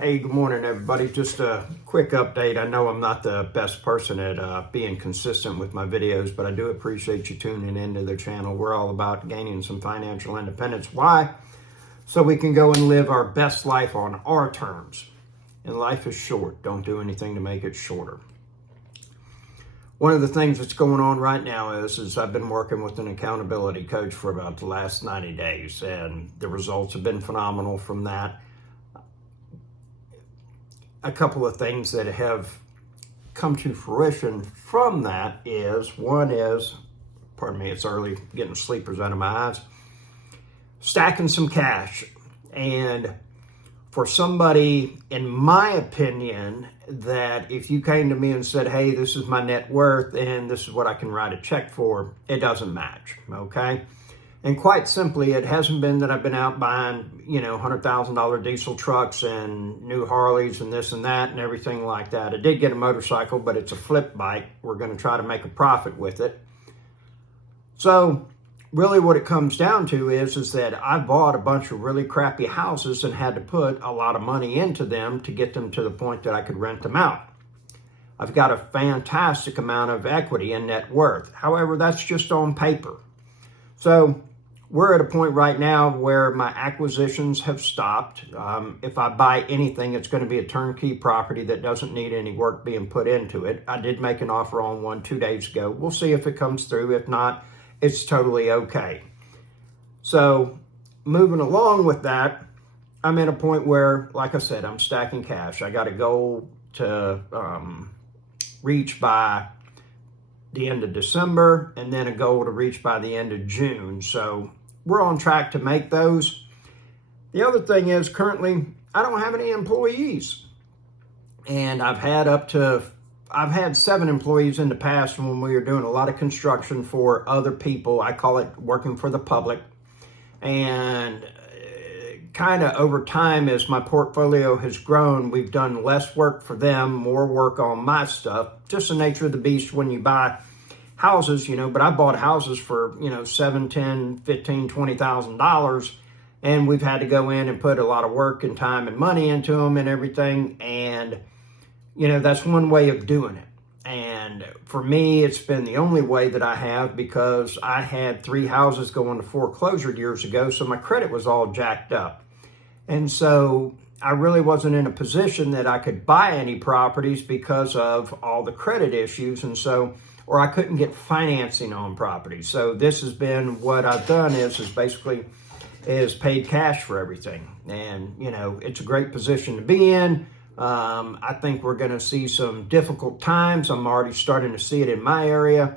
Hey, good morning, everybody. Just a quick update. I know I'm not the best person at being consistent with my videos, but I do appreciate you tuning into the channel. We're all about gaining some financial independence. Why? So we can go and live our best life on our terms. And life is short. Don't do anything to make it shorter. One of the things that's going on right now is I've been working with an accountability coach for about the last 90 days, and the results have been phenomenal from that. A couple of things that have come to fruition from that is, one is, pardon me, it's early, getting sleepers out of my eyes, stacking some cash. And for somebody, in my opinion, that if you came to me and said, hey, this is my net worth and this is what I can write a check for, it doesn't match, okay? And quite simply, it hasn't been that I've been out buying, $100,000 diesel trucks and new Harleys and this and that and everything like that. I did get a motorcycle, but it's a flip bike. We're going to try to make a profit with it. So really what it comes down to is that I bought a bunch of really crappy houses and had to put a lot of money into them to get them to the point that I could rent them out. I've got a fantastic amount of equity and net worth. However, that's just on paper. So we're at a point right now where my acquisitions have stopped. If I buy anything, it's going to be a turnkey property that doesn't need any work being put into it. I did make an offer on one 2 days ago. We'll see if it comes through. If not, it's totally okay. So moving along with that, I'm at a point where, like I said, I'm stacking cash. I got a goal to reach by the end of December, and then a goal to reach by the end of June. So we're on track to make those. The other thing is, currently, I don't have any employees. And I've had 7 employees in the past when we were doing a lot of construction for other people. I call it working for the public. And kind of over time, as my portfolio has grown, we've done less work for them, more work on my stuff. Just the nature of the beast when you buy houses, but I bought houses for, $7, $10, $15, $20,000, and we've had to go in and put a lot of work and time and money into them and everything. And, that's one way of doing it. And for me, it's been the only way that I have, because I had 3 houses go into foreclosure years ago, so my credit was all jacked up. And so I really wasn't in a position that I could buy any properties because of all the credit issues. And so, or I couldn't get financing on properties. So this has been what I've done is basically paid cash for everything. And, it's a great position to be in. I think we're going to see some difficult times. I'm already starting to see it in my area.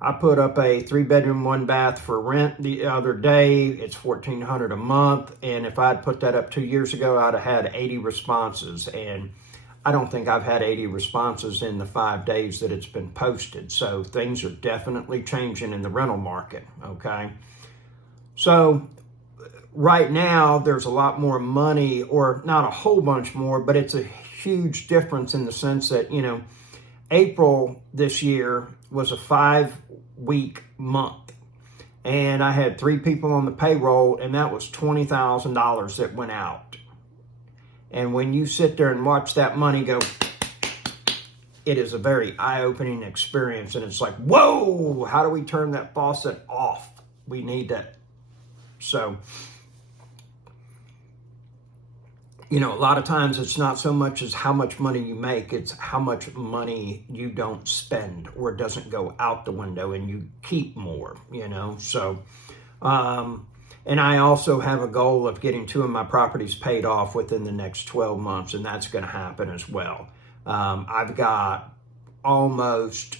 I put up a 3-bedroom, 1-bath for rent the other day. It's $1,400 a month. And if I'd put that up 2 years ago, I'd have had 80 responses. And I don't think I've had 80 responses in the 5 days that it's been posted. So things are definitely changing in the rental market, okay? So right now, there's a lot more money, or not a whole bunch more, but it's a huge difference in the sense that, April this year was a 5-week month. And I had 3 people on the payroll, and that was $20,000 that went out. And when you sit there and watch that money go, it is a very eye-opening experience. And it's like, whoa, how do we turn that faucet off? We need that. So, a lot of times it's not so much as how much money you make, it's how much money you don't spend or doesn't go out the window and you keep more, So, and I also have a goal of getting 2 of my properties paid off within the next 12 months, and that's going to happen as well. I've got almost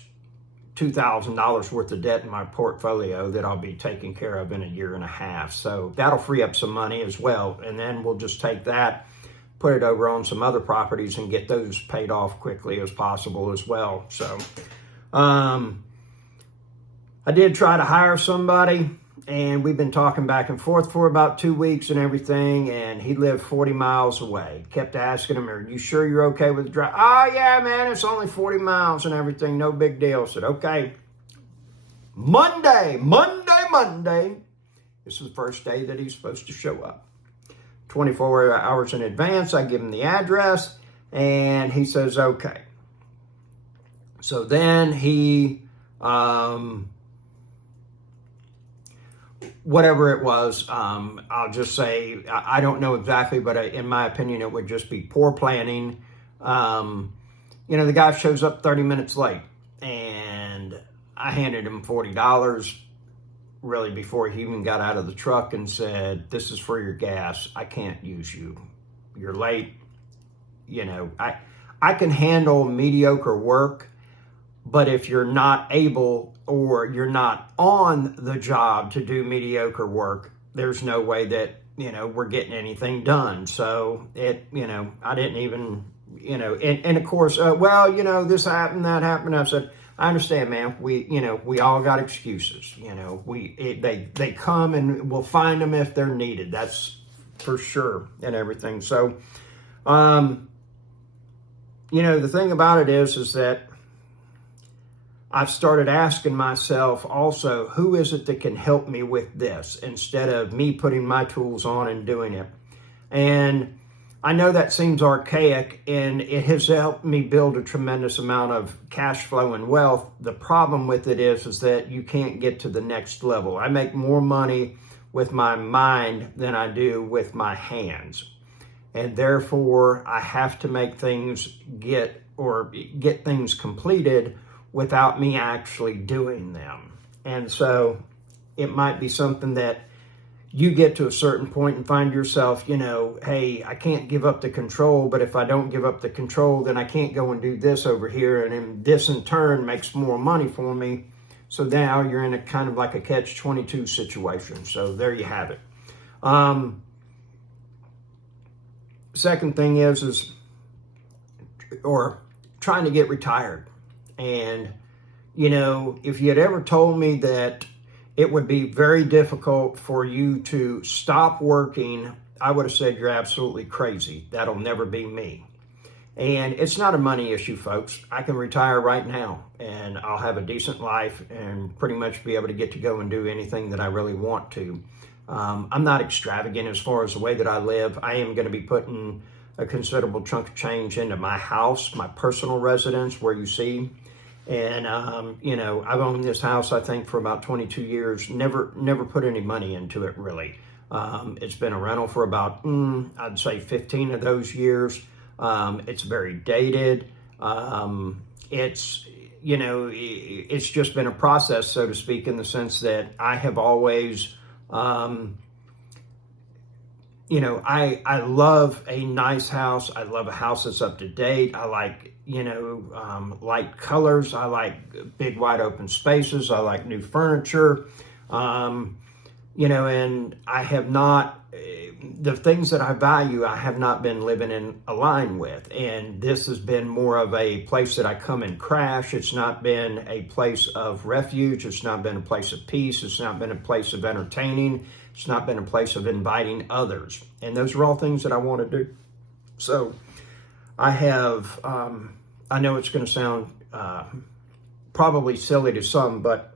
$2,000 worth of debt in my portfolio that I'll be taking care of in a year and a half. So that'll free up some money as well. And then we'll just take that, put it over on some other properties and get those paid off quickly as possible as well. So I did try to hire somebody, and we've been talking back and forth for about 2 weeks and everything, and he lived 40 miles away. Kept asking him, are you sure you're okay with the drive? Oh, yeah, man, it's only 40 miles and everything, no big deal. I said, okay. Monday. This is the first day that he's supposed to show up. 24 hours in advance. I give him the address, and he says, okay. So then he, whatever it was, I'll just say, I don't know exactly, but in my opinion, it would just be poor planning. The guy shows up 30 minutes late, and I handed him $40 really before he even got out of the truck and said, this is for your gas. I can't use you. You're late. I can handle mediocre work, but if you're not able or you're not on the job to do mediocre work, there's no way that, we're getting anything done. So I didn't even, and of course, this happened, that happened. I said, I understand, man. We all got excuses. They come and we'll find them if they're needed. That's for sure, and everything. So, the thing about it is that I've started asking myself also, who is it that can help me with this instead of me putting my tools on and doing it? And I know that seems archaic, and it has helped me build a tremendous amount of cash flow and wealth. The problem with it is that you can't get to the next level. I make more money with my mind than I do with my hands. And therefore, I have to make things get things completed without me actually doing them. And so it might be something that you get to a certain point and find yourself, hey, I can't give up the control, but if I don't give up the control, then I can't go and do this over here. And then this in turn makes more money for me. So now you're in a kind of like a catch-22 situation. So there you have it. Second thing is trying to get retired. And, if you had ever told me that it would be very difficult for you to stop working, I would have said you're absolutely crazy. That'll never be me. And it's not a money issue, folks. I can retire right now and I'll have a decent life and pretty much be able to get to go and do anything that I really want to. I'm not extravagant as far as the way that I live. I am going to be putting a considerable chunk of change into my house, my personal residence, where you see. And, I've owned this house, I think, for about 22 years, never put any money into it, really. It's been a rental for about, I'd say 15 of those years. It's very dated. It's just been a process, so to speak, in the sense that I have always, I love a nice house. I love a house that's up to date. I like, light colors. I like big, wide open spaces. I like new furniture. And I have not, the things that I value, I have not been living in a line with. And this has been more of a place that I come and crash. It's not been a place of refuge. It's not been a place of peace. It's not been a place of entertaining. It's not been a place of inviting others. And those are all things that I want to do. So I have, I know it's going to sound probably silly to some, but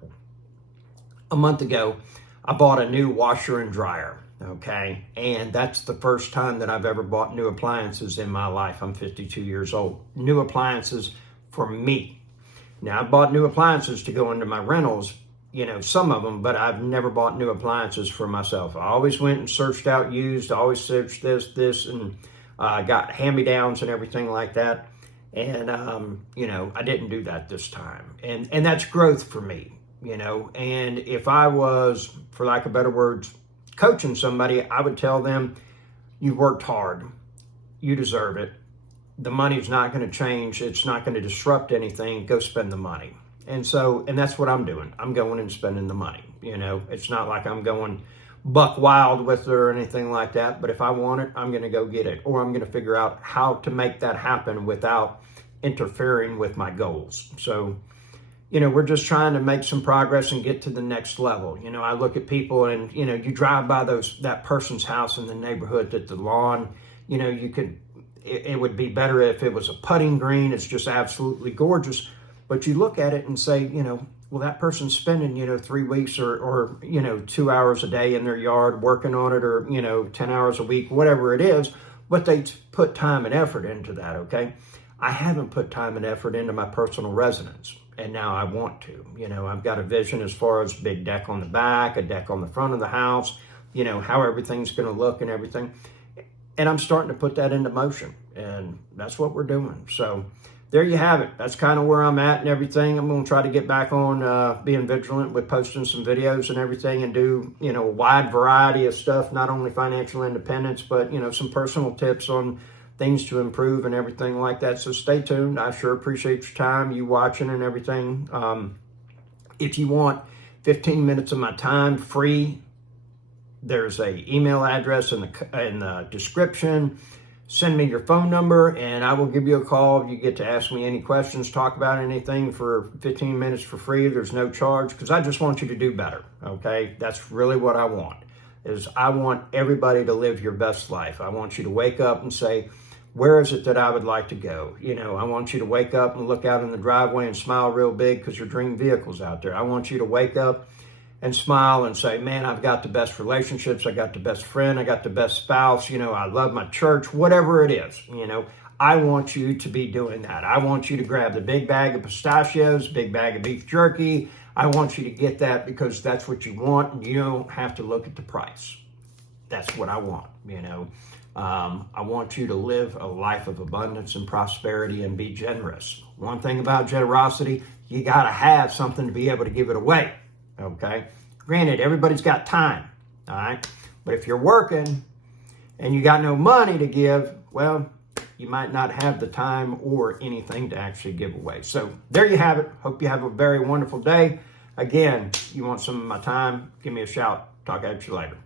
a month ago, I bought a new washer and dryer, okay? And that's the first time that I've ever bought new appliances in my life. I'm 52 years old. New appliances for me. Now, I bought new appliances to go into my rentals, some of them, but I've never bought new appliances for myself. I always went and searched out used, I always searched this, and got hand-me-downs and everything like that. And, I didn't do that this time. And that's growth for me, and if I was, for lack of better words, coaching somebody, I would tell them, you worked hard, you deserve it. The money's not going to change. It's not going to disrupt anything. Go spend the money. And that's what I'm doing. I'm going and spending the money. It's not like I'm going buck wild with it or anything like that. But if I want it, I'm going to go get it. Or I'm going to figure out how to make that happen without interfering with my goals. So, we're just trying to make some progress and get to the next level. I look at people and, you drive by that person's house in the neighborhood that the lawn, it would be better if it was a putting green. It's just absolutely gorgeous. But you look at it and say, well, that person's spending, 3 weeks or 2 hours a day in their yard working on it, or, 10 hours a week, whatever it is, but they put time and effort into that, okay? I haven't put time and effort into my personal residence, and now I want to. I've got a vision as far as big deck on the back, a deck on the front of the house, how everything's going to look and everything. And I'm starting to put that into motion, and that's what we're doing. So there you have it. That's kind of where I'm at and everything. I'm going to try to get back on being vigilant with posting some videos and everything, and do, a wide variety of stuff, not only financial independence, but, some personal tips on things to improve and everything like that. So stay tuned. I sure appreciate your time, you watching and everything. If you want 15 minutes of my time free, there's a email address in the description. Send me your phone number and I will give you a call. You get to ask me any questions, talk about anything for 15 minutes for free. There's no charge, because I just want you to do better, okay? That's really what I want, is I want everybody to live your best life. I want you to wake up and say, where is it that I would like to go? I want you to wake up and look out in the driveway and smile real big because your dream vehicle's out there. I want you to wake up and smile and say, man, I've got the best relationships. I got the best friend. I got the best spouse. I love my church, whatever it is. I want you to be doing that. I want you to grab the big bag of pistachios, big bag of beef jerky. I want you to get that because that's what you want, and you don't have to look at the price. That's what I want, I want you to live a life of abundance and prosperity and be generous. One thing about generosity, you got to have something to be able to give it away, okay? Granted, everybody's got time, all right? But if you're working and you got no money to give, well, you might not have the time or anything to actually give away. So there you have it. Hope you have a very wonderful day. Again, you want some of my time, give me a shout. Talk at you later.